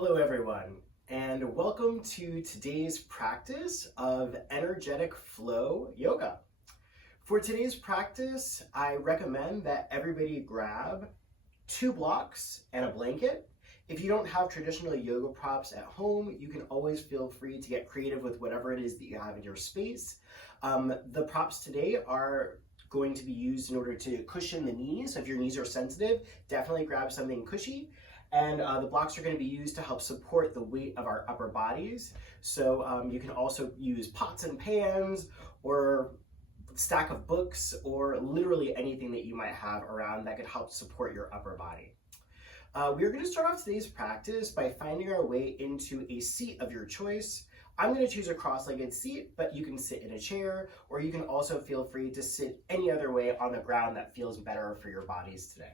Hello everyone, and welcome to today's practice of energetic flow yoga. For today's practice, I recommend that everybody grab 2 blocks and a blanket. If you don't have traditional yoga props at home, you can always feel free to get creative with whatever it is that you have in your space. The props today are going to be used in order to cushion the knees. So if your knees are sensitive, definitely grab something cushy. And the blocks are going to be used to help support the weight of our upper bodies. So you can also use pots and pans or stack of books or literally anything that you might have around that could help support your upper body. We're going to start off today's practice by finding our way into a seat of your choice. I'm going to choose a cross-legged seat, but you can sit in a chair, or you can also feel free to sit any other way on the ground that feels better for your bodies today.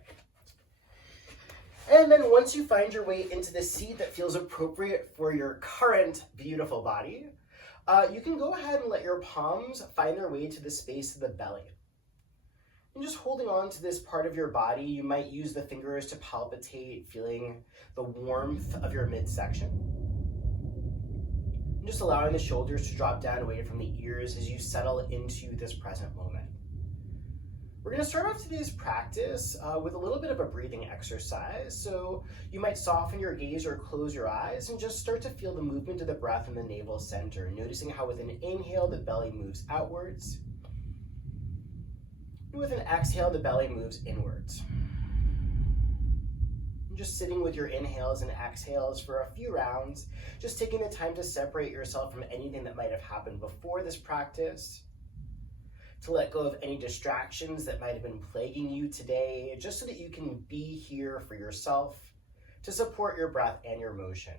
And then once you find your way into the seat that feels appropriate for your current beautiful body, you can go ahead and let your palms find their way to the space of the belly. And just holding on to this part of your body, you might use the fingers to palpitate, feeling the warmth of your midsection. And just allowing the shoulders to drop down away from the ears as you settle into this present moment. We're going to start off today's practice with a little bit of a breathing exercise. So you might soften your gaze or close your eyes and just start to feel the movement of the breath in the navel center, noticing how with an inhale, the belly moves outwards. And with an exhale, the belly moves inwards. And just sitting with your inhales and exhales for a few rounds, just taking the time to separate yourself from anything that might have happened before this practice, to let go of any distractions that might have been plaguing you today, just so that you can be here for yourself to support your breath and your motion.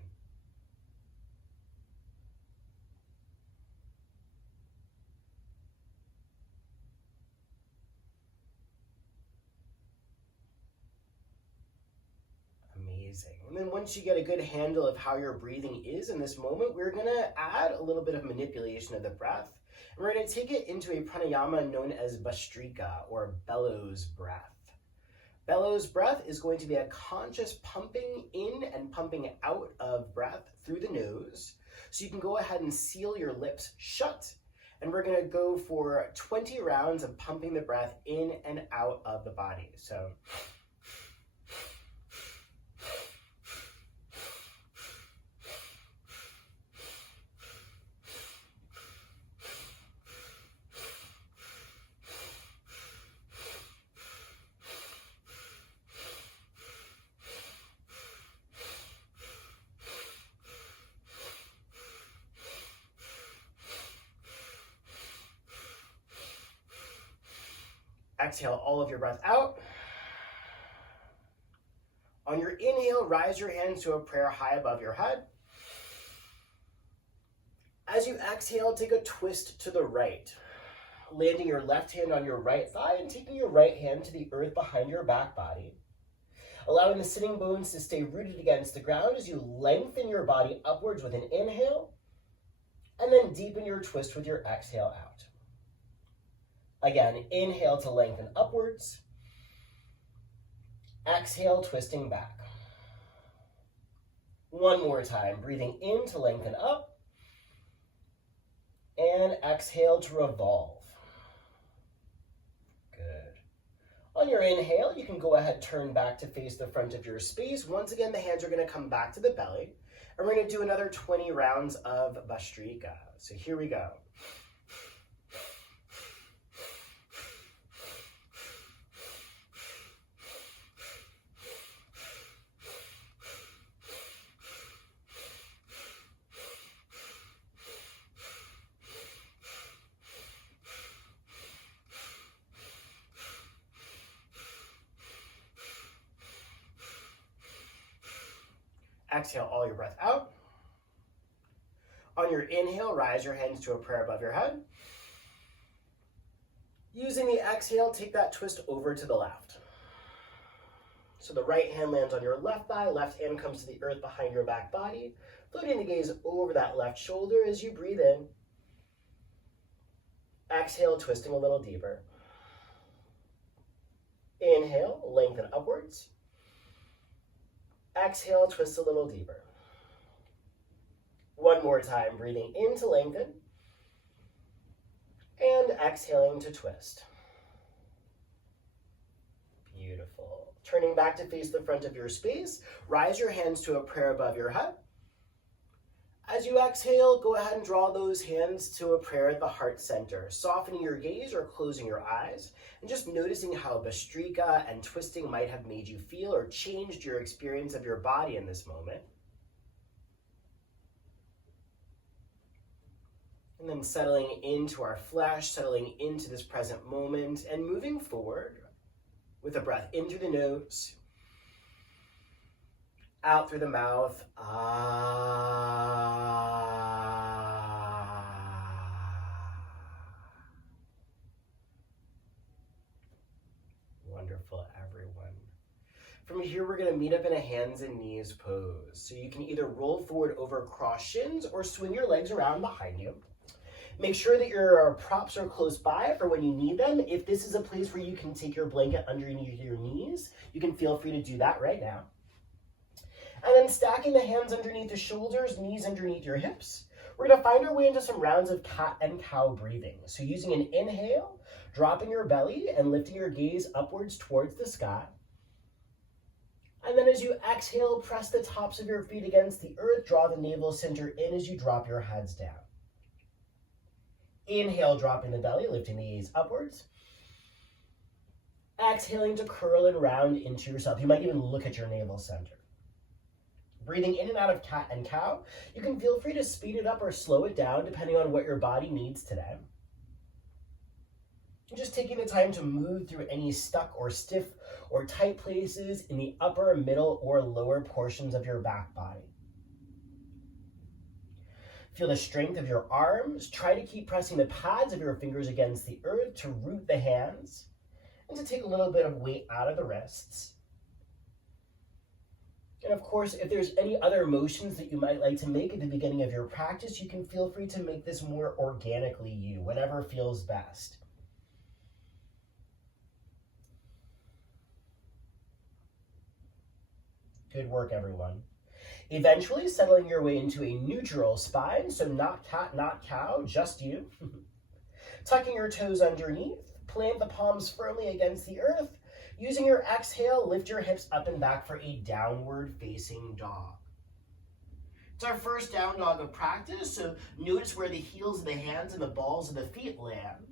Amazing. And then once you get a good handle of how your breathing is in this moment, we're going to add a little bit of manipulation of the breath. And we're going to take it into a pranayama known as Bhastrika, or bellows breath. Bellows breath is going to be a conscious pumping in and pumping out of breath through the nose. So you can go ahead and seal your lips shut. And we're going to go for 20 rounds of pumping the breath in and out of the body. So exhale all of your breath out. On your inhale, rise your hands to a prayer high above your head. As you exhale, take a twist to the right, landing your left hand on your right thigh and taking your right hand to the earth behind your back body, allowing the sitting bones to stay rooted against the ground as you lengthen your body upwards with an inhale, and then deepen your twist with your exhale out. Again, inhale to lengthen upwards. Exhale, twisting back. One more time, breathing in to lengthen up. And exhale to revolve. Good. On your inhale, you can go ahead, turn back to face the front of your space. Once again, the hands are going to come back to the belly. And we're going to do another 20 rounds of Bhastrika. So here we go. Exhale all your breath out. On your inhale, rise your hands to a prayer above your head. Using the exhale, take that twist over to the left. So the right hand lands on your left thigh, left hand comes to the earth behind your back body, floating the gaze over that left shoulder as you breathe in. Exhale, twisting a little deeper. Inhale, lengthen upwards. Exhale, twist a little deeper. One more time, breathing in to lengthen, and exhaling to twist. Beautiful. Turning back to face the front of your space, rise your hands to a prayer above your head. As you exhale, go ahead and draw those hands to a prayer at the heart center, softening your gaze or closing your eyes, and just noticing how Bhastrika and twisting might have made you feel or changed your experience of your body in this moment. And then settling into our flesh, settling into this present moment, and moving forward with a breath in through the nose, out through the mouth. Wonderful, everyone. From here, we're going to meet up in a hands and knees pose. So you can either roll forward over cross shins or swing your legs around behind you. Make sure that your props are close by for when you need them. If this is a place where you can take your blanket underneath your knees, you can feel free to do that right now. And then stacking the hands underneath the shoulders, knees underneath your hips. We're going to find our way into some rounds of cat and cow breathing. So using an inhale, dropping your belly and lifting your gaze upwards towards the sky. And then as you exhale, press the tops of your feet against the earth, draw the navel center in as you drop your heads down. Inhale, dropping the belly, lifting the gaze upwards. Exhaling to curl and round into yourself. You might even look at your navel center. Breathing in and out of cat and cow. You can feel free to speed it up or slow it down depending on what your body needs today. Just taking the time to move through any stuck or stiff or tight places in the upper, middle, or lower portions of your back body. Feel the strength of your arms. Try to keep pressing the pads of your fingers against the earth to root the hands and to take a little bit of weight out of the wrists. And of course, if there's any other motions that you might like to make at the beginning of your practice, you can feel free to make this more organically you, whatever feels best. Good work, everyone. Eventually settling your way into a neutral spine, so not cat, not cow, just you. Tucking your toes underneath, plant the palms firmly against the earth. Using your exhale, lift your hips up and back for a downward facing dog. It's our first down dog of practice, so notice where the heels of the hands and the balls of the feet land.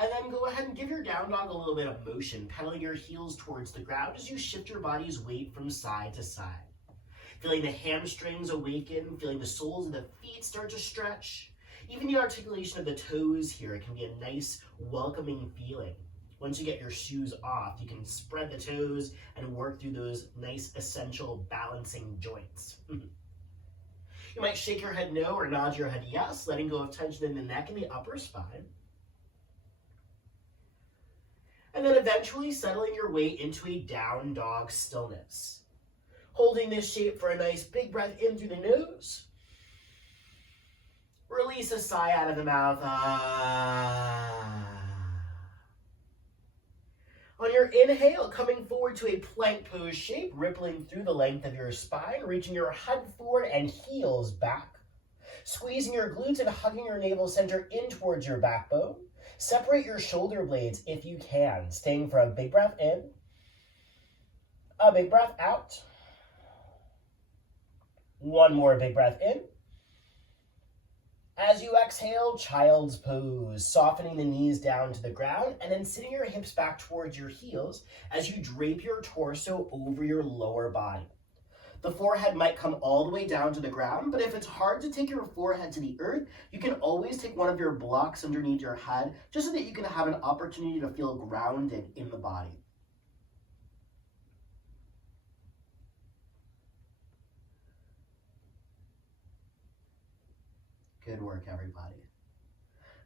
And then go ahead and give your down dog a little bit of motion, pedaling your heels towards the ground as you shift your body's weight from side to side. Feeling the hamstrings awaken, feeling the soles of the feet start to stretch. Even the articulation of the toes here can be a nice, welcoming feeling. Once you get your shoes off, you can spread the toes and work through those nice, essential balancing joints. You might shake your head no or nod your head yes, letting go of tension in the neck and the upper spine. And then eventually settling your way into a down dog stillness. Holding this shape for a nice big breath in through the nose. Release a sigh out of the mouth. On your inhale, coming forward to a plank pose shape, rippling through the length of your spine, reaching your head forward and heels back. Squeezing your glutes and hugging your navel center in towards your backbone. Separate your shoulder blades if you can, staying for a big breath in, a big breath out. One more big breath in. As you exhale, child's pose, softening the knees down to the ground and then sitting your hips back towards your heels as you drape your torso over your lower body. The forehead might come all the way down to the ground, but if it's hard to take your forehead to the earth, you can always take one of your blocks underneath your head just so that you can have an opportunity to feel grounded in the body. Good work, everybody.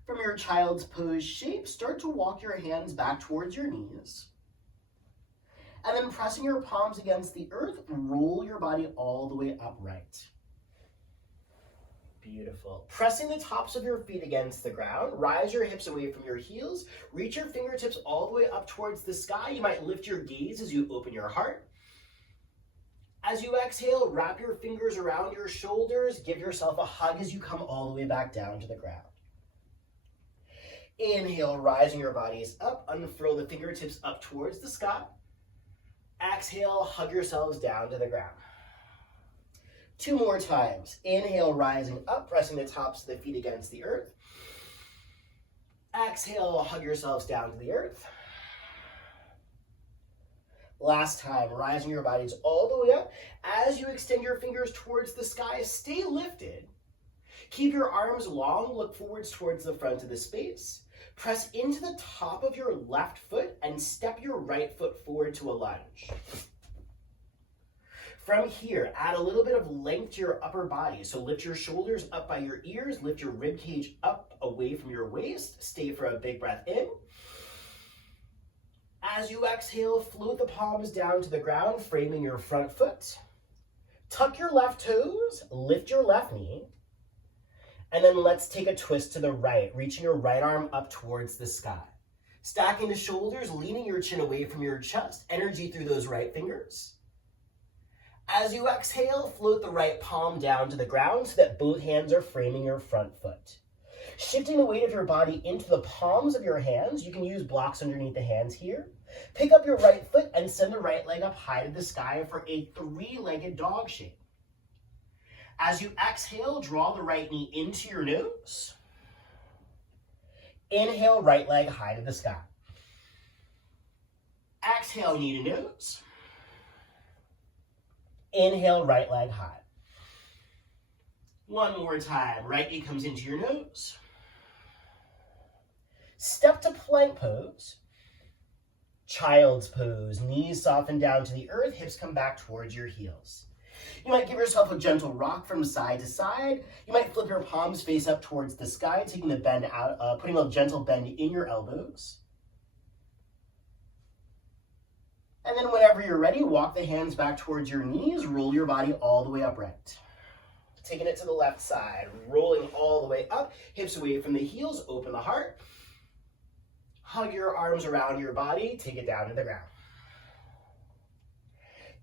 From your child's pose shape, start to walk your hands back towards your knees. And then pressing your palms against the earth, roll your body all the way upright. Beautiful. Pressing the tops of your feet against the ground, rise your hips away from your heels, reach your fingertips all the way up towards the sky. You might lift your gaze as you open your heart. As you exhale, wrap your fingers around your shoulders. Give yourself a hug as you come all the way back down to the ground. Inhale, rising your bodies up. Unfurl the fingertips up towards the sky. Exhale, hug yourselves down to the ground. 2 more times. Inhale, rising up, pressing the tops of the feet against the earth. Exhale, hug yourselves down to the earth. Last time, rising your bodies all the way up. As you extend your fingers towards the sky, stay lifted. Keep your arms long, look forwards towards the front of the space. Press into the top of your left foot and step your right foot forward to a lunge. From here, add a little bit of length to your upper body. So lift your shoulders up by your ears, lift your rib cage up away from your waist. Stay for a big breath in. As you exhale, float the palms down to the ground, framing your front foot. Tuck your left toes, lift your left knee. And then let's take a twist to the right, reaching your right arm up towards the sky. Stacking the shoulders, leaning your chin away from your chest, energy through those right fingers. As you exhale, float the right palm down to the ground so that both hands are framing your front foot. Shifting the weight of your body into the palms of your hands, you can use blocks underneath the hands here. Pick up your right foot and send the right leg up high to the sky for a 3-legged dog shape. As you exhale, draw the right knee into your nose. Inhale, right leg high to the sky. Exhale, knee to nose. Inhale, right leg high. One more time, right knee comes into your nose. Step to plank pose. Child's pose, knees soften down to the earth, hips come back towards your heels. You might give yourself a gentle rock from side to side. You might flip your palms face up towards the sky, taking the bend out, putting a gentle bend in your elbows. And then whenever you're ready, walk the hands back towards your knees, roll your body all the way upright. Taking it to the left side, rolling all the way up, hips away from the heels, open the heart. Hug your arms around your body, take it down to the ground.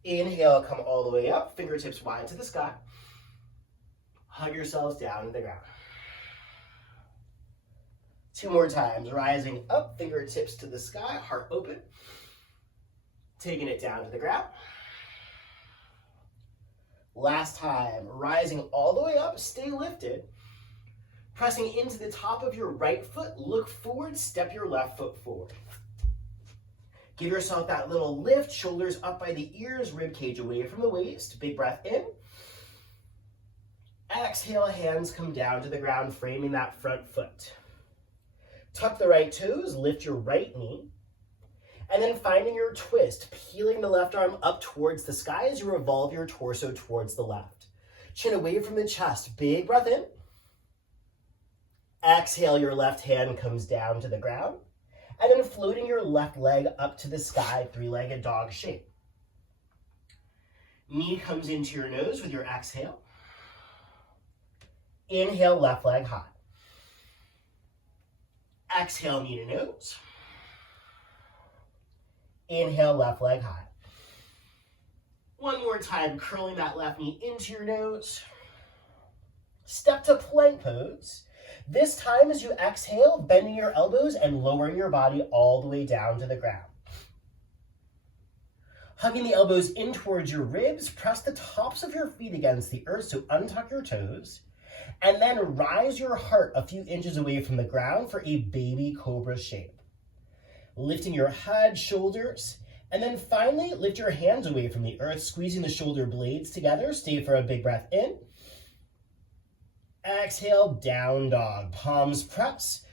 Inhale, come all the way up, fingertips wide to the sky. Hug yourselves down to the ground. 2 more times, rising up, fingertips to the sky, heart open. Taking it down to the ground. Last time, rising all the way up, stay lifted. Pressing into the top of your right foot, look forward, step your left foot forward. Give yourself that little lift, shoulders up by the ears, rib cage away from the waist. Big breath in. Exhale, hands come down to the ground, framing that front foot. Tuck the right toes, lift your right knee. And then finding your twist, peeling the left arm up towards the sky as you revolve your torso towards the left. Chin away from the chest, big breath in. Exhale, your left hand comes down to the ground. And then floating your left leg up to the sky, 3-legged dog shape. Knee comes into your nose with your exhale. Inhale, left leg high. Exhale, knee to nose. Inhale, left leg high. One more time, curling that left knee into your nose. Step to plank pose. This time as you exhale, bending your elbows and lowering your body all the way down to the ground. Hugging the elbows in towards your ribs, press the tops of your feet against the earth, so untuck your toes. And then rise your heart a few inches away from the ground for a baby cobra shape. Lifting your head, shoulders, and then finally lift your hands away from the earth, squeezing the shoulder blades together. Stay for a big breath in. Exhale, down dog. Palms press,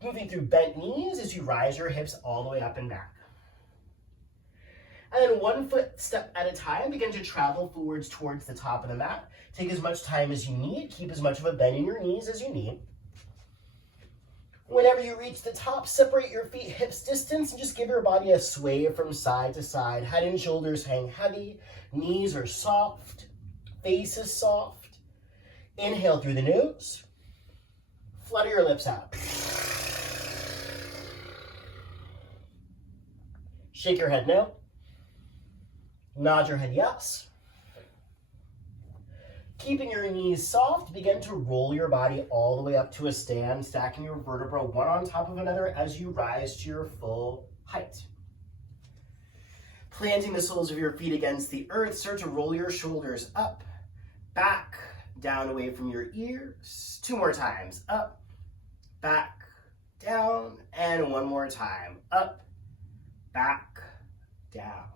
moving through bent knees as you rise your hips all the way up and back. And then 1 foot step at a time, begin to travel forwards towards the top of the mat. Take as much time as you need. Keep as much of a bend in your knees as you need. Whenever you reach the top, separate your feet hips distance and just give your body a sway from side to side. Head and shoulders hang heavy. Knees are soft. Face is soft. Inhale through the nose. Flutter your lips out. Shake your head no. Nod your head yes. Keeping your knees soft, begin to roll your body all the way up to a stand, stacking your vertebrae one on top of another as you rise to your full height. Planting the soles of your feet against the earth, start to roll your shoulders up, back, down away from your ears. 2 more times. Up, back, down, and 1 more time. Up, back, down.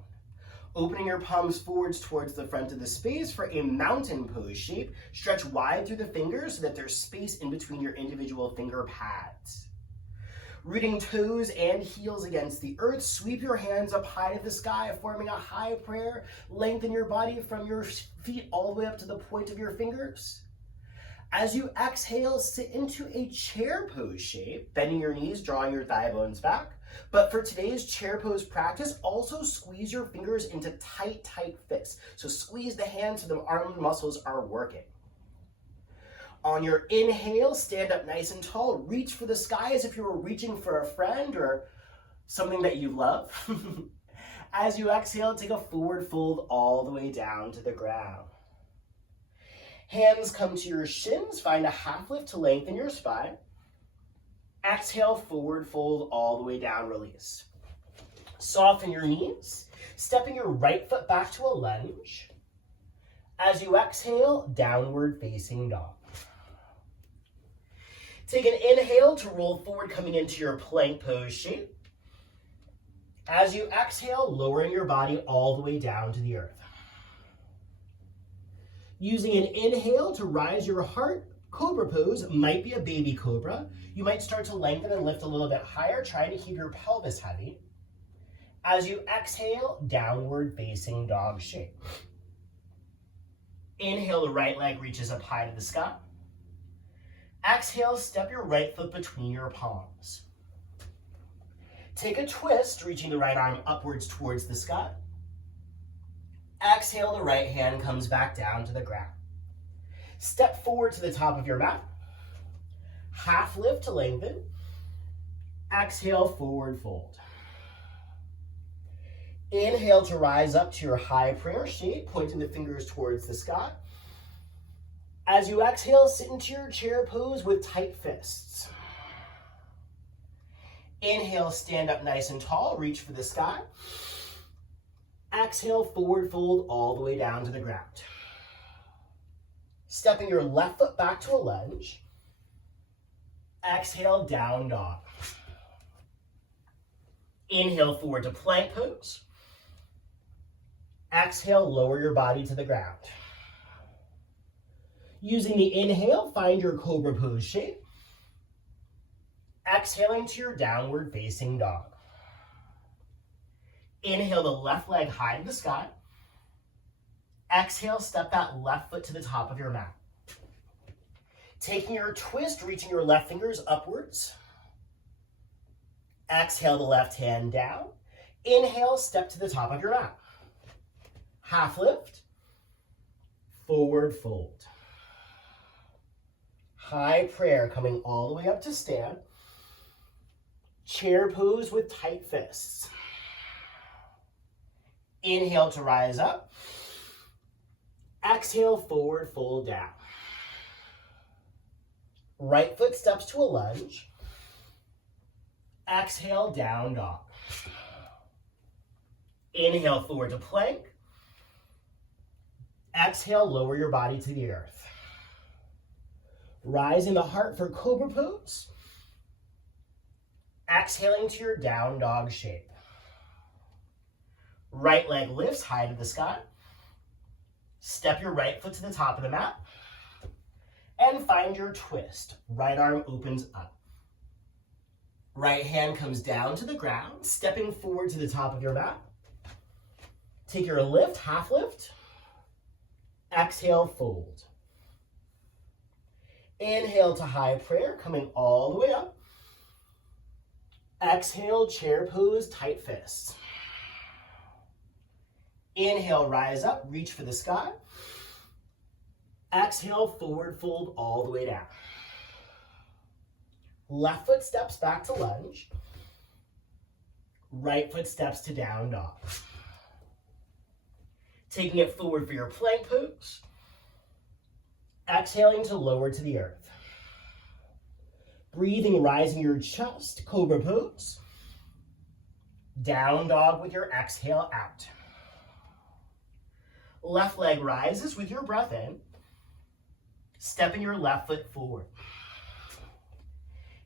Opening your palms forwards towards the front of the space for a mountain pose shape. Stretch wide through the fingers so that there's space in between your individual finger pads. Rooting toes and heels against the earth, sweep your hands up high to the sky, forming a high prayer. Lengthen your body from your feet all the way up to the point of your fingers. As you exhale, sit into a chair pose shape, bending your knees, drawing your thigh bones back. But for today's chair pose practice, also squeeze your fingers into tight, tight fists. So squeeze the hands so the arm muscles are working. On your inhale, stand up nice and tall. Reach for the sky as if you were reaching for a friend or something that you love. As you exhale, take a forward fold all the way down to the ground. Hands come to your shins. Find a half lift to lengthen your spine. Exhale, forward fold all the way down, release. Soften your knees, stepping your right foot back to a lunge. As you exhale, downward facing dog. Take an inhale to roll forward, coming into your plank pose shape. As you exhale, lowering your body all the way down to the earth. Using an inhale to rise your heart, cobra pose might be a baby cobra. You might start to lengthen and lift a little bit higher, trying to keep your pelvis heavy. As you exhale, downward facing dog shape. Inhale, the right leg reaches up high to the sky. Exhale, step your right foot between your palms. Take a twist, reaching the right arm upwards towards the sky. Exhale, the right hand comes back down to the ground. Step forward to the top of your mat. Half lift to lengthen. Exhale, forward fold. Inhale to rise up to your high prayer shape, pointing the fingers towards the sky. As you exhale, sit into your chair pose with tight fists. Inhale, stand up nice and tall, reach for the sky. Exhale, forward fold all the way down to the ground. Stepping your left foot back to a lunge. Exhale, down dog. Inhale, forward to plank pose. Exhale, lower your body to the ground. Using the inhale, find your cobra pose shape. Exhaling to your downward facing dog. Inhale the left leg high to the sky. Exhale, step that left foot to the top of your mat. Taking your twist, reaching your left fingers upwards. Exhale the left hand down. Inhale, step to the top of your mat. Half lift, forward fold. High prayer coming all the way up to stand. Chair pose with tight fists. Inhale to rise up. Exhale, forward fold down. Right foot steps to a lunge. Exhale, down dog. Inhale, forward to plank. Exhale, lower your body to the earth. Rising the heart for cobra pose. Exhaling to your down dog shape. Right leg lifts high to the sky. Step your right foot to the top of the mat. And find your twist. Right arm opens up. Right hand comes down to the ground, stepping forward to the top of your mat. Take your lift, half lift. Exhale, fold. Inhale to high prayer, coming all the way up. Exhale, chair pose, tight fists. Inhale, rise up, reach for the sky. Exhale, forward fold all the way down. Left foot steps back to lunge. Right foot steps to down dog. Taking it forward for your plank pose. Exhaling to lower to the earth. Breathing, rising your chest, cobra pose. Down dog with your exhale out. Left leg rises with your breath in. Stepping your left foot forward.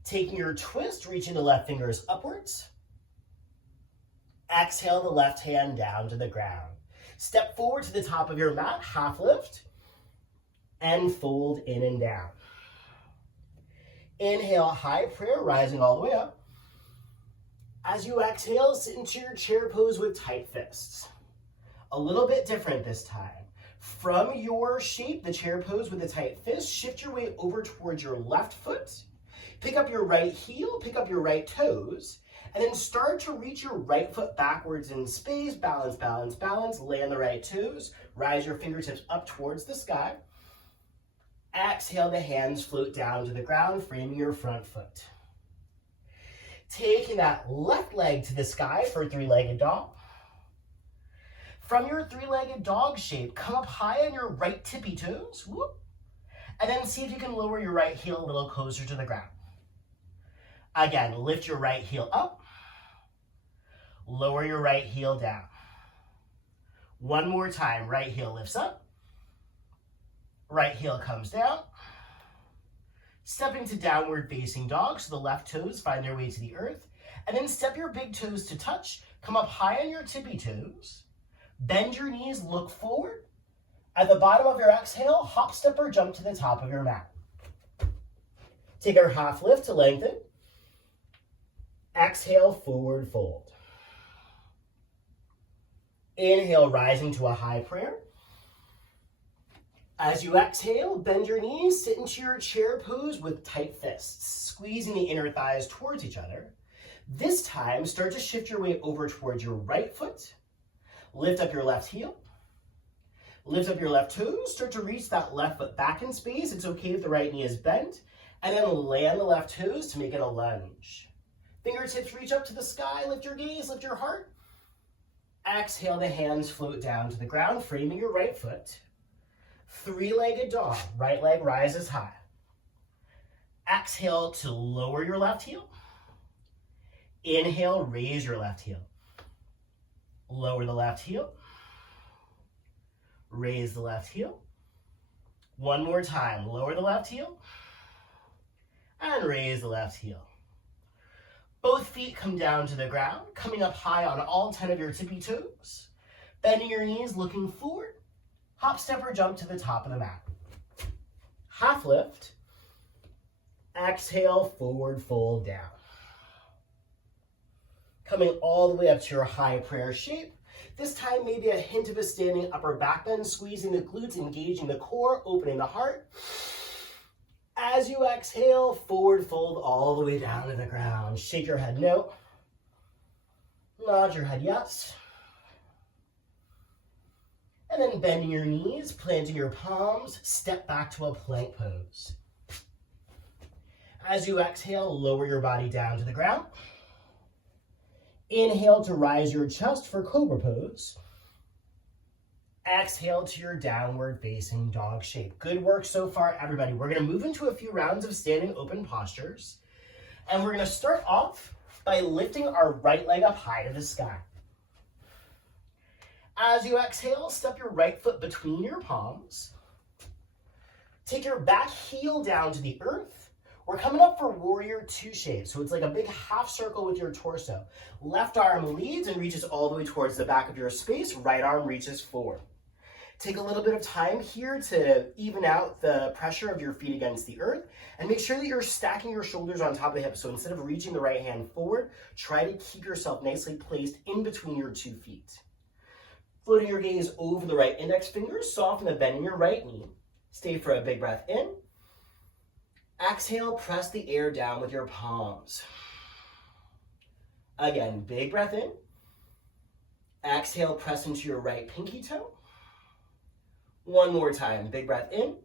Taking your twist, reaching the left fingers upwards. Exhale the left hand down to the ground. Step forward to the top of your mat, half lift, and fold in and down. Inhale, high prayer, rising all the way up. As you exhale, sit into your chair pose with tight fists. A little bit different this time. From your shape, the chair pose with a tight fist, shift your way over towards your left foot. Pick up your right heel, pick up your right toes, and then start to reach your right foot backwards in space. Balance, balance, balance. Land the right toes. Rise your fingertips up towards the sky. Exhale, the hands float down to the ground, framing your front foot. Taking that left leg to the sky for three-legged dog. From your three-legged dog shape, come up high on your right tippy toes. Whoop. And then see if you can lower your right heel a little closer to the ground. Again, lift your right heel up. Lower your right heel down. One more time, right heel lifts up. Right heel comes down. Stepping to downward facing dog, so the left toes find their way to the earth. And then step your big toes to touch. Come up high on your tippy toes. Bend your knees, look forward. At the bottom of your exhale, hop, step, or jump to the top of your mat. Take our half lift to lengthen. Exhale, forward fold. Inhale, rising to a high prayer. As you exhale, bend your knees, sit into your chair pose with tight fists, squeezing the inner thighs towards each other. This time, start to shift your way over towards your right foot. Lift up your left heel. Lift up your left toes. Start to reach that left foot back in space. It's okay if the right knee is bent. And then land the left toes to make it a lunge. Fingertips reach up to the sky. Lift your gaze, lift your heart. Exhale, the hands float down to the ground, framing your right foot. Three-legged dog, right leg rises high. Exhale to lower your left heel. Inhale, raise your left heel. Lower the left heel. Raise the left heel. One more time, lower the left heel. And raise the left heel. Both feet come down to the ground, coming up high on all 10 of your tippy toes. Bending your knees, looking forward. Hop, step, or jump to the top of the mat. Half lift. Exhale, forward fold down. Coming all the way up to your high prayer shape. This time, maybe a hint of a standing upper back bend, squeezing the glutes, engaging the core, opening the heart. As you exhale, forward fold all the way down to the ground. Shake your head no. Nod your head yes. And then bending your knees, planting your palms, step back to a plank pose. As you exhale, lower your body down to the ground. Inhale to rise your chest for cobra pose. Exhale to your downward facing dog shape. Good work so far, everybody. We're going to move into a few rounds of standing open postures. And we're going to start off by lifting our right leg up high to the sky. As you exhale, step your right foot between your palms. Take your back heel down to the earth. We're coming up for warrior two shape. So it's like a big half circle with your torso. Left arm leads and reaches all the way towards the back of your space. Right arm reaches forward. Take a little bit of time here to even out the pressure of your feet against the earth and make sure that you're stacking your shoulders on top of the hips. So instead of reaching the right hand forward, try to keep yourself nicely placed in between your 2 feet. Floating your gaze over the right index fingers, soften the bend in your right knee. Stay for a big breath in. Exhale, press the air down with your palms. Again, big breath in. Exhale, press into your right pinky toe. One more time, big breath in.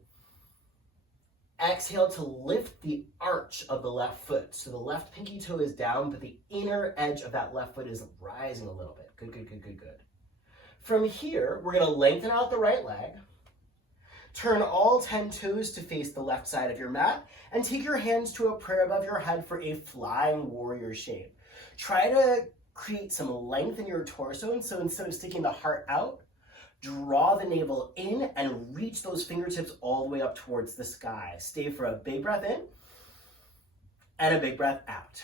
Exhale to lift the arch of the left foot. So the left pinky toe is down, but the inner edge of that left foot is rising a little bit. Good, good, good, good, good. From here, we're going to lengthen out the right leg. Turn all 10 toes to face the left side of your mat and take your hands to a prayer above your head for a flying warrior shape. Try to create some length in your torso, and so instead of sticking the heart out, draw the navel in and reach those fingertips all the way up towards the sky. Stay for a big breath in and a big breath out.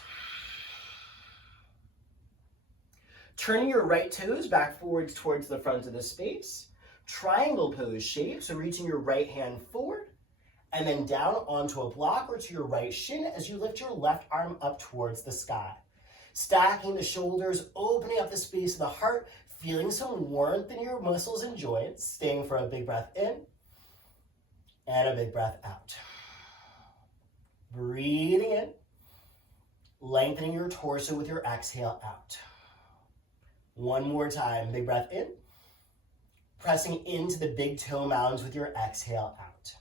Turning your right toes back forwards towards the front of the space. Triangle pose shape, so reaching your right hand forward and then down onto a block or to your right shin as you lift your left arm up towards the sky. Stacking the shoulders, opening up the space of the heart, feeling some warmth in your muscles and joints, staying for a big breath in and a big breath out. Breathing in, lengthening your torso with your exhale out. One more time, big breath in, pressing into the big toe mounds with your exhale out.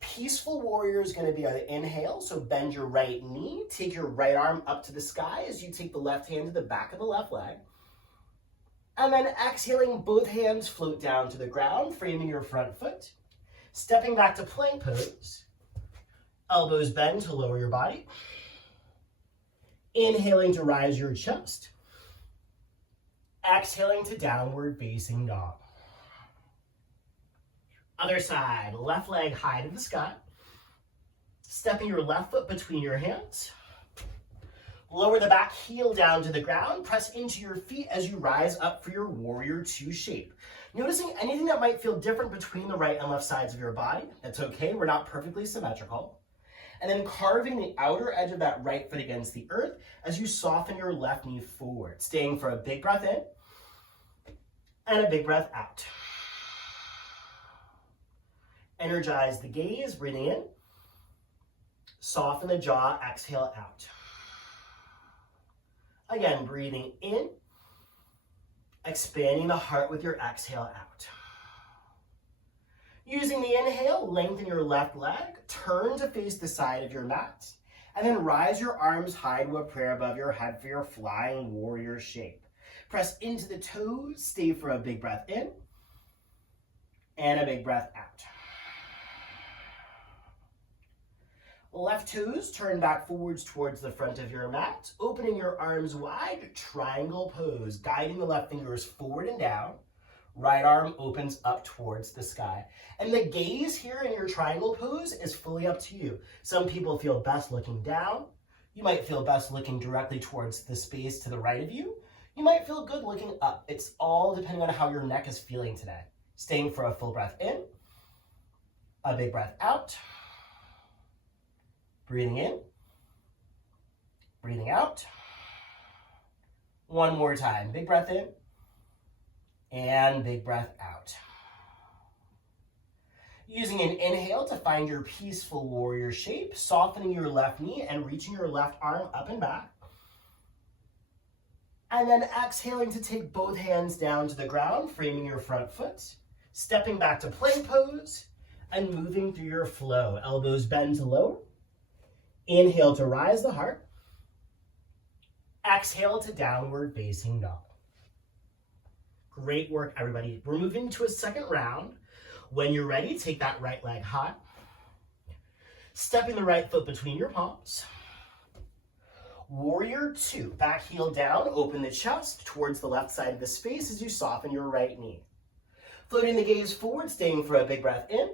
Peaceful warrior is going to be on the inhale, so bend your right knee, take your right arm up to the sky as you take the left hand to the back of the left leg. And then exhaling, both hands float down to the ground, framing your front foot. Stepping back to plank pose. Elbows bend to lower your body. Inhaling to rise your chest. Exhaling to downward facing dog. Other side, left leg high to the sky. Stepping your left foot between your hands. Lower the back heel down to the ground. Press into your feet as you rise up for your warrior two shape. Noticing anything that might feel different between the right and left sides of your body. That's okay, we're not perfectly symmetrical. And then carving the outer edge of that right foot against the earth as you soften your left knee forward. Staying for a big breath in and a big breath out. Energize the gaze, breathing in. Soften the jaw, exhale out. Again, breathing in. Expanding the heart with your exhale out. Using the inhale, lengthen your left leg, turn to face the side of your mat, and then rise your arms high to a prayer above your head for your flying warrior shape. Press into the toes, stay for a big breath in, and a big breath out. Left toes turn back forwards towards the front of your mat, opening your arms wide, triangle pose, guiding the left fingers forward and down. Right arm opens up towards the sky. And the gaze here in your triangle pose is fully up to you. Some people feel best looking down. You might feel best looking directly towards the space to the right of you. You might feel good looking up. It's all depending on how your neck is feeling today. Staying for a full breath in, a big breath out. Breathing in, breathing out. One more time, big breath in, and big breath out. Using an inhale to find your peaceful warrior shape, softening your left knee and reaching your left arm up and back. And then exhaling to take both hands down to the ground, framing your front foot, stepping back to plank pose, and moving through your flow. Elbows bend to lower. Inhale to rise the heart. Exhale to downward facing dog. Great work, everybody. We're moving to a second round. When you're ready, take that right leg high. Stepping the right foot between your palms. Warrior two, back heel down, open the chest towards the left side of the space as you soften your right knee. Floating the gaze forward, staying for a big breath in.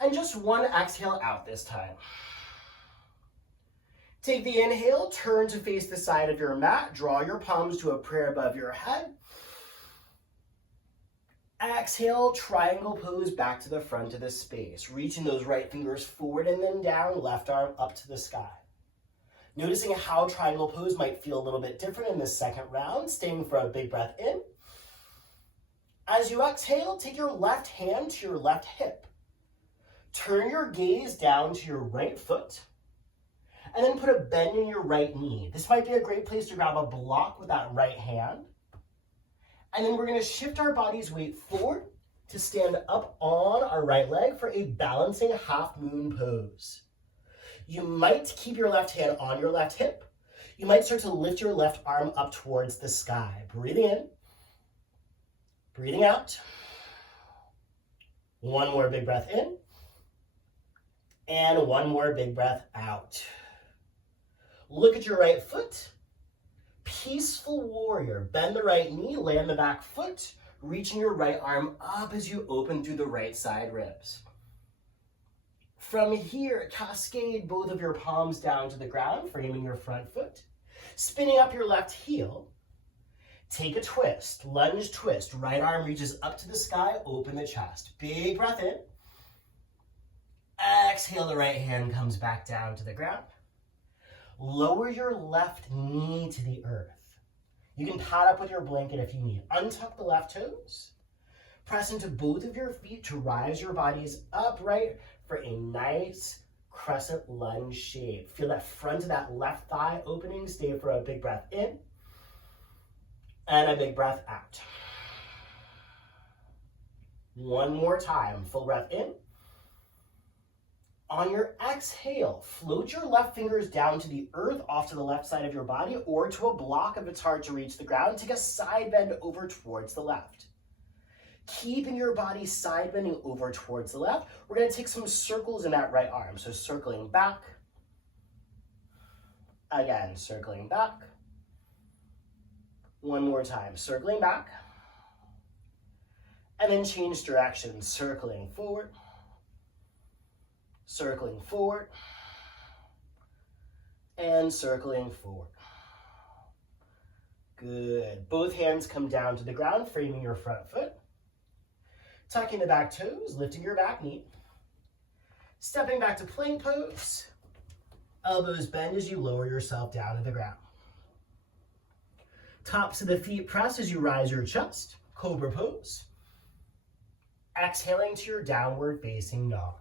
And just one exhale out this time. Take the inhale, turn to face the side of your mat, draw your palms to a prayer above your head. Exhale, triangle pose back to the front of the space, reaching those right fingers forward and then down, left arm up to the sky. Noticing how triangle pose might feel a little bit different in this second round, staying for a big breath in. As you exhale, take your left hand to your left hip. Turn your gaze down to your right foot. And then put a bend in your right knee. This might be a great place to grab a block with that right hand. And then we're going to shift our body's weight forward to stand up on our right leg for a balancing half moon pose. You might keep your left hand on your left hip. You might start to lift your left arm up towards the sky. Breathing in, breathing out. One more big breath in. And one more big breath out. Look at your right foot. Peaceful warrior. Bend the right knee, land the back foot, reaching your right arm up as you open through the right side ribs. From here, cascade both of your palms down to the ground, framing your front foot. Spinning up your left heel. Take a twist, lunge twist. Right arm reaches up to the sky, open the chest. Big breath in. Exhale, the right hand comes back down to the ground. Lower your left knee to the earth. You can pad up with your blanket if you need. Untuck the left toes. Press into both of your feet to rise your bodies upright for a nice crescent lunge shape. Feel that front of that left thigh opening. Stay for a big breath in and a big breath out. One more time. Full breath in. On your exhale, float your left fingers down to the earth off to the left side of your body or to a block if it's hard to reach the ground. Take a side bend over towards the left. Keeping your body side bending over towards the left, we're going to take some circles in that right arm. So circling back. Again, circling back. One more time, circling back. And then change direction, circling forward. Circling forward, and circling forward. Good. Both hands come down to the ground, framing your front foot. Tucking the back toes, lifting your back knee. Stepping back to plank pose. Elbows bend as you lower yourself down to the ground. Tops of the feet press as you rise your chest. Cobra pose. Exhaling to your downward facing dog.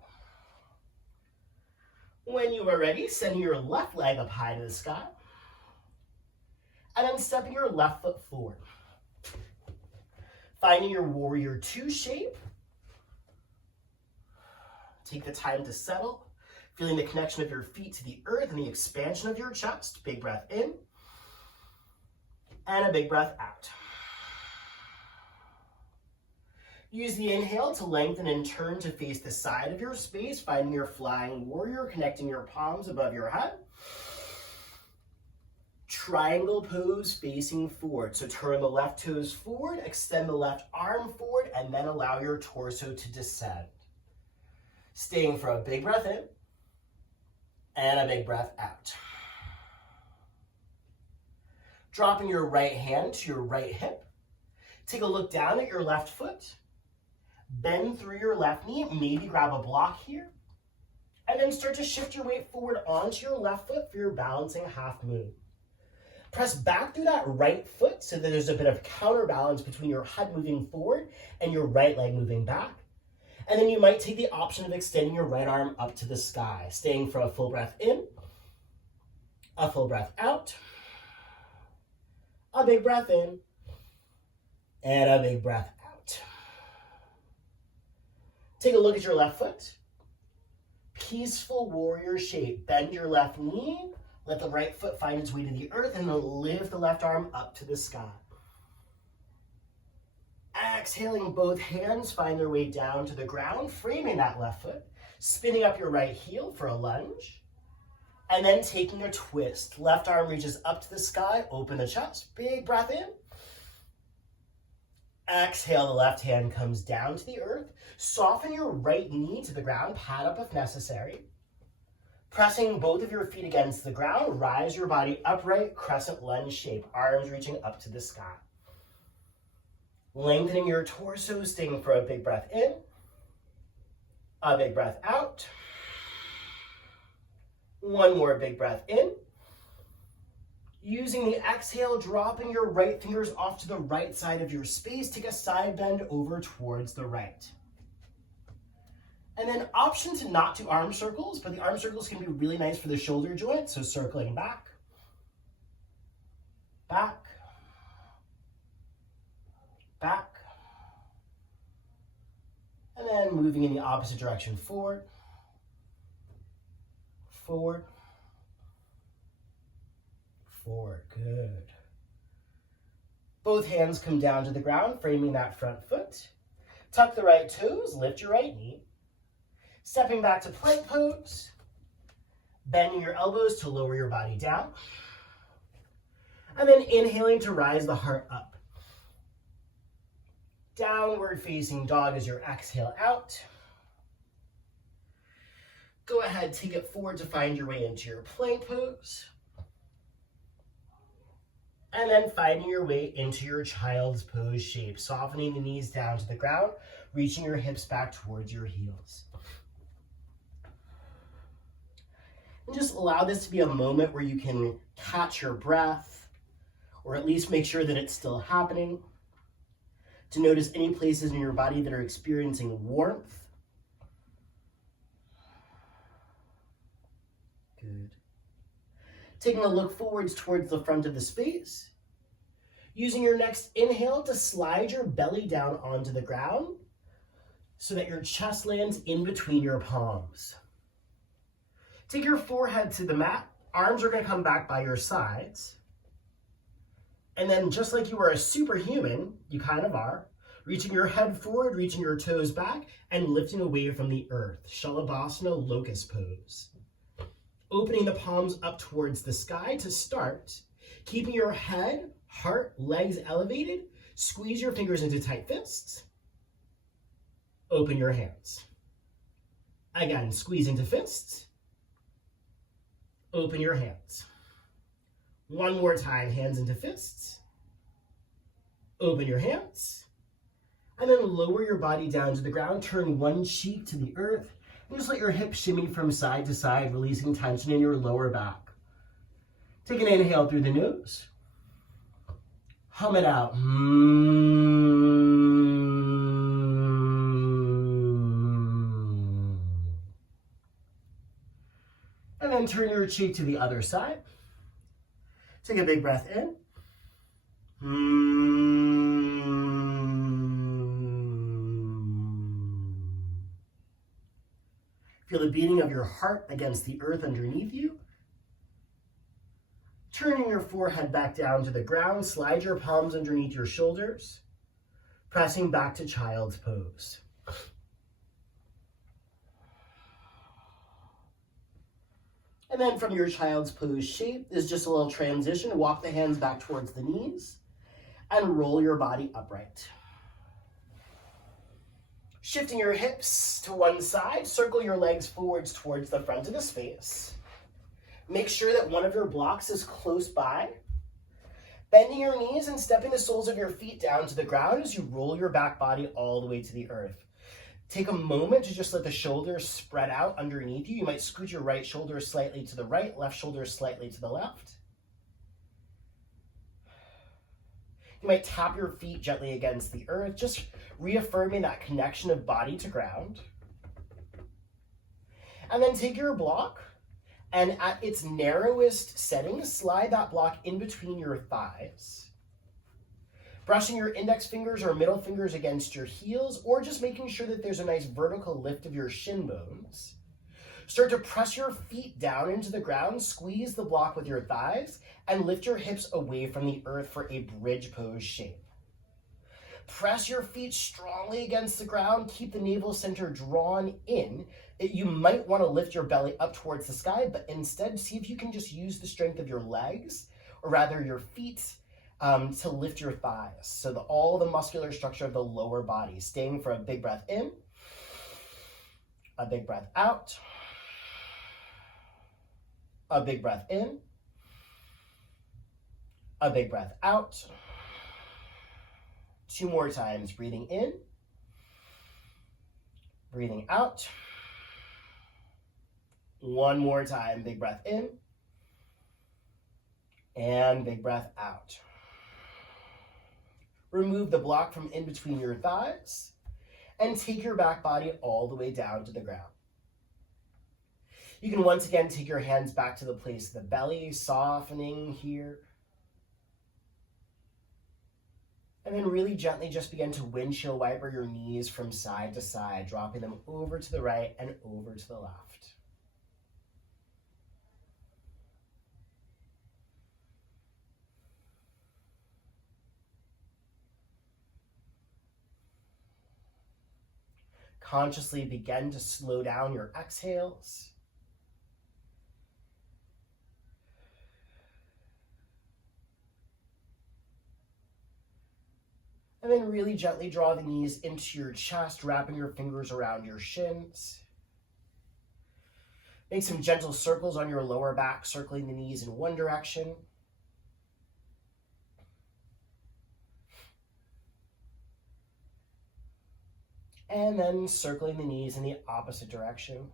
When you are ready, sending your left leg up high to the sky. And then stepping your left foot forward. Finding your warrior two shape. Take the time to settle. Feeling the connection of your feet to the earth and the expansion of your chest. Big breath in. And a big breath out. Use the inhale to lengthen and turn to face the side of your space, finding your flying warrior, connecting your palms above your head. Triangle pose facing forward. So turn the left toes forward, extend the left arm forward, and then allow your torso to descend. Staying for a big breath in and a big breath out. Dropping your right hand to your right hip. Take a look down at your left foot. Bend through your left knee, maybe grab a block here. And then start to shift your weight forward onto your left foot for your balancing half moon. Press back through that right foot so that there's a bit of counterbalance between your head moving forward and your right leg moving back. And then you might take the option of extending your right arm up to the sky, staying for a full breath in, a full breath out, a big breath in, and a big breath out. Take a look at your left foot. Peaceful warrior shape. Bend your left knee. Let the right foot find its way to the earth and then lift the left arm up to the sky. Exhaling, both hands find their way down to the ground, framing that left foot. Spinning up your right heel for a lunge. And then taking a twist. Left arm reaches up to the sky, open the chest. Big breath in. Exhale, the left hand comes down to the earth. Soften your right knee to the ground, pad up if necessary. Pressing both of your feet against the ground, rise your body upright, crescent lunge shape, arms reaching up to the sky. Lengthening your torso, staying for a big breath in, a big breath out. One more big breath in. Using the exhale, dropping your right fingers off to the right side of your space. Take a side bend over towards the right. And then option to not do arm circles, but the arm circles can be really nice for the shoulder joint. So circling back, back, back, and then moving in the opposite direction, forward, forward, forward. Good. Both hands come down to the ground, framing that front foot. Tuck the right toes, lift your right knee. Stepping back to plank pose. Bending your elbows to lower your body down. And then inhaling to rise the heart up. Downward facing dog as your exhale out. Go ahead, take it forward to find your way into your plank pose. And then finding your way into your child's pose shape, softening the knees down to the ground, reaching your hips back towards your heels. And just allow this to be a moment where you can catch your breath, or at least make sure that it's still happening. To notice any places in your body that are experiencing warmth. Good. Taking a look forwards towards the front of the space. Using your next inhale to slide your belly down onto the ground so that your chest lands in between your palms. Take your forehead to the mat. Arms are going to come back by your sides. And then just like you are a superhuman, you kind of are, reaching your head forward, reaching your toes back, and lifting away from the earth. Shalabhasana, locust pose. Opening the palms up towards the sky to start. Keeping your head, heart, legs elevated. Squeeze your fingers into tight fists. Open your hands. Again, squeeze into fists. Open your hands. One more time, hands into fists. Open your hands. And then lower your body down to the ground. Turn one cheek to the earth. And just let your hips shimmy from side to side, releasing tension in your lower back. Take an inhale through the nose. Hum it out. And then turn your cheek to the other side. Take a big breath in. Feel the beating of your heart against the earth underneath you. Turning your forehead back down to the ground, slide your palms underneath your shoulders, pressing back to child's pose. And then from your child's pose shape is just a little transition. Walk the hands back towards the knees and roll your body upright. Shifting your hips to one side, circle your legs forwards towards the front of the space. Make sure that one of your blocks is close by. Bending your knees and stepping the soles of your feet down to the ground as you roll your back body all the way to the earth. Take a moment to just let the shoulders spread out underneath you. You might scoot your right shoulder slightly to the right, left shoulder slightly to the left. You might tap your feet gently against the earth, just reaffirming that connection of body to ground. And then take your block and at its narrowest setting, slide that block in between your thighs. Brushing your index fingers or middle fingers against your heels, or just making sure that there's a nice vertical lift of your shin bones. Start to press your feet down into the ground, squeeze the block with your thighs, and lift your hips away from the earth for a bridge pose shape. Press your feet strongly against the ground, keep the navel center drawn in. You might want to lift your belly up towards the sky, but instead see if you can just use the strength of your legs, or rather your feet, to lift your thighs. So all the muscular structure of the lower body. Staying for a big breath in, a big breath out, a big breath in, a big breath out. 2 more times, breathing in, breathing out. 1 more time, big breath in, and big breath out. Remove the block from in between your thighs, and take your back body all the way down to the ground. You can once again take your hands back to the place of the belly, softening here. And then really gently just begin to windshield wiper your knees from side to side, dropping them over to the right and over to the left. Consciously begin to slow down your exhales. And then really gently draw the knees into your chest, wrapping your fingers around your shins. Make some gentle circles on your lower back, circling the knees in one direction. And then circling the knees in the opposite direction.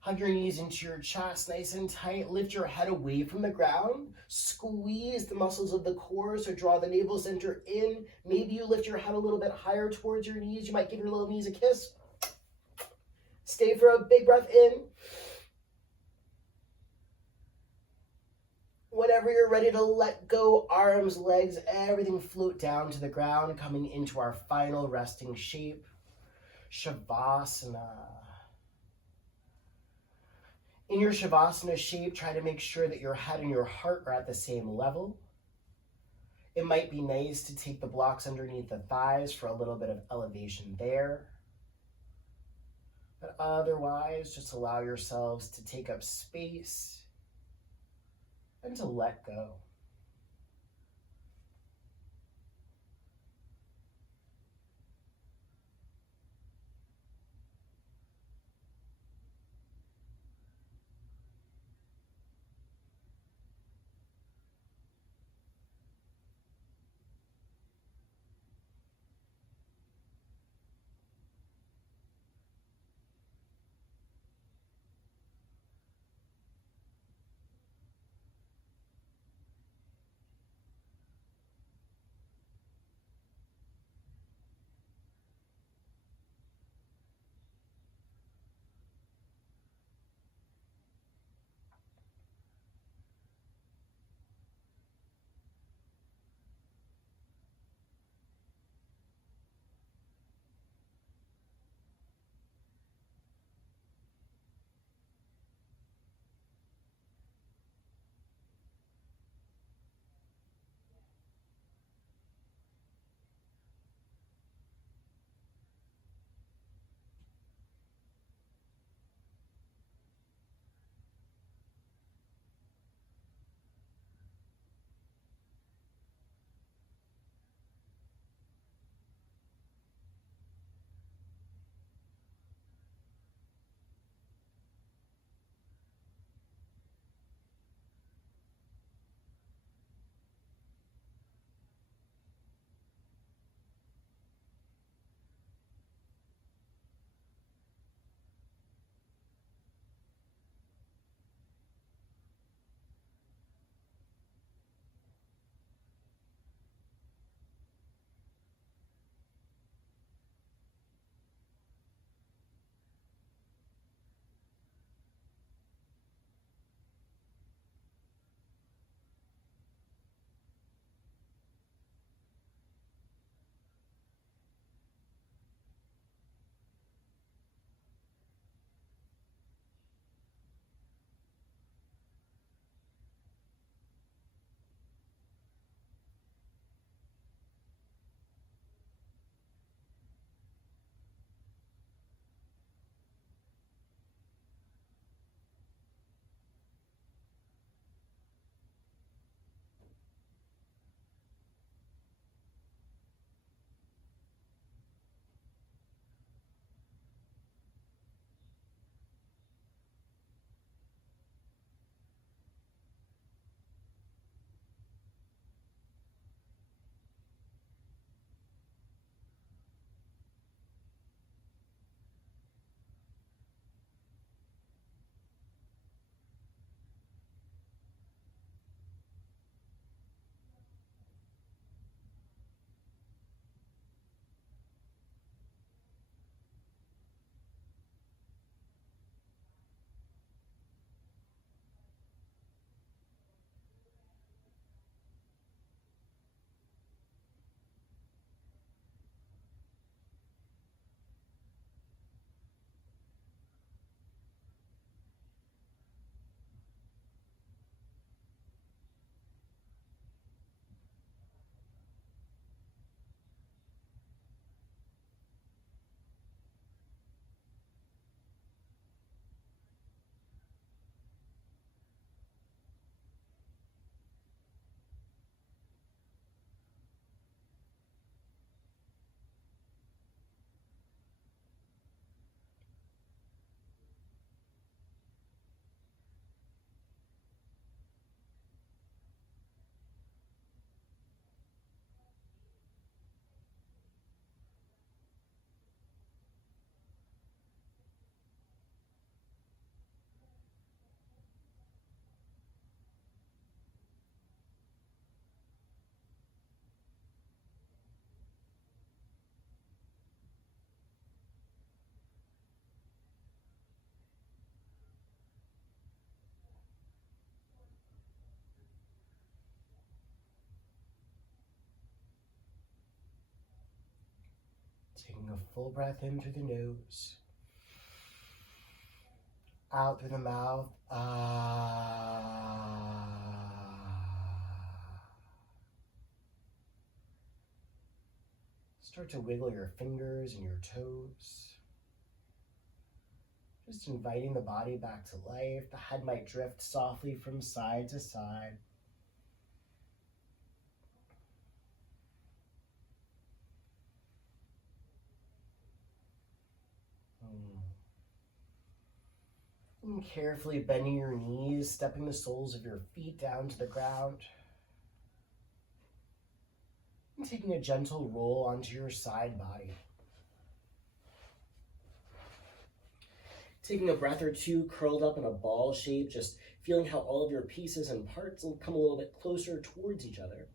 Hug your knees into your chest, nice and tight. Lift your head away from the ground. Squeeze the muscles of the core, so draw the navel center in. Maybe you lift your head a little bit higher towards your knees. You might give your little knees a kiss. Stay for a big breath in. Whenever you're ready to let go, arms, legs, everything float down to the ground, coming into our final resting shape, Shavasana. In your Shavasana shape, try to make sure that your head and your heart are at the same level. It might be nice to take the blocks underneath the thighs for a little bit of elevation there. But otherwise, just allow yourselves to take up space and to let go. Taking a full breath in through the nose, out through the mouth. Start to wiggle your fingers and your toes. Just inviting the body back to life. The head might drift softly from side to side. And carefully bending your knees, stepping the soles of your feet down to the ground. And taking a gentle roll onto your side body. Taking a breath or two curled up in a ball shape, just feeling how all of your pieces and parts will come a little bit closer towards each other.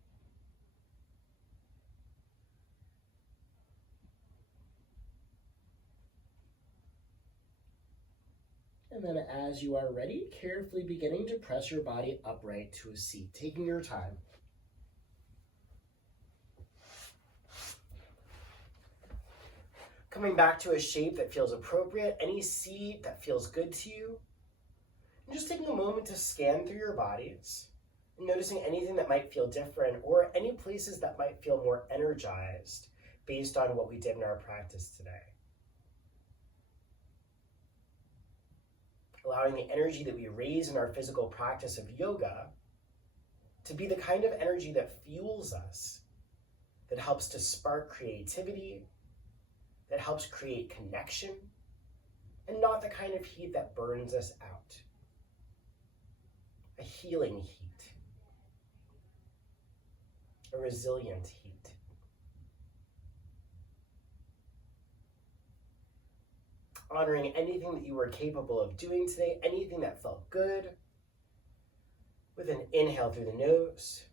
And then as you are ready, carefully beginning to press your body upright to a seat, taking your time. Coming back to a shape that feels appropriate, any seat that feels good to you. And just taking a moment to scan through your bodies, and noticing anything that might feel different or any places that might feel more energized based on what we did in our practice today. Allowing the energy that we raise in our physical practice of yoga to be the kind of energy that fuels us, that helps to spark creativity, that helps create connection, and not the kind of heat that burns us out. A healing heat, a resilient heat. Honoring anything that you were capable of doing today, anything that felt good, with an inhale through the nose,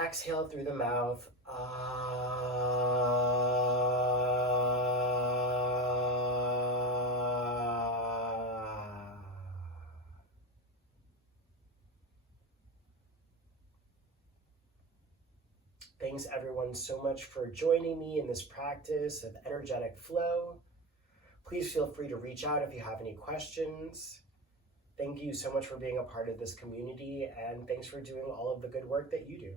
exhale through the mouth. Thanks everyone so much for joining me in this practice of energetic flow. Please feel free to reach out if you have any questions. Thank you so much for being a part of this community, and thanks for doing all of the good work that you do.